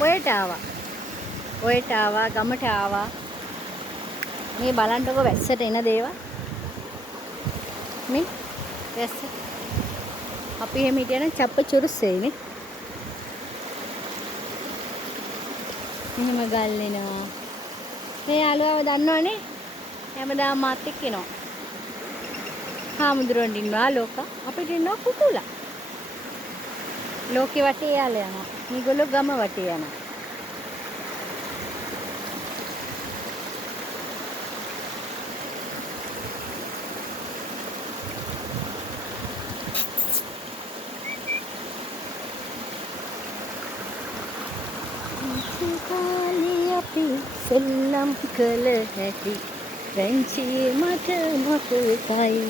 ඔයට ආවා. ඔයට ආවා ගමට ආවා. මේ බලන්නකො වැස්සට එන දේවල්. මේ වැස්ස. අපි එහෙම හිටියනම් චප්ප චුරුස්සෙයිනේ. මෙහෙම ගල් එනවා. මේ යාළුවව දන්නවනේ. හැමදාම මාත් එක්ක එනවා. හාමුදුරුවෝ ඉන්නවා ලෝක. අපිට ඉන්නවා කුකුලා. ලෝකේ වටේ යාලා යනවා. මේගොල්ලෝ ගම වටේ යනවා. කාලේ අපි සෙල්ලම් කළ හැටි රැංචියේ මට මතකයි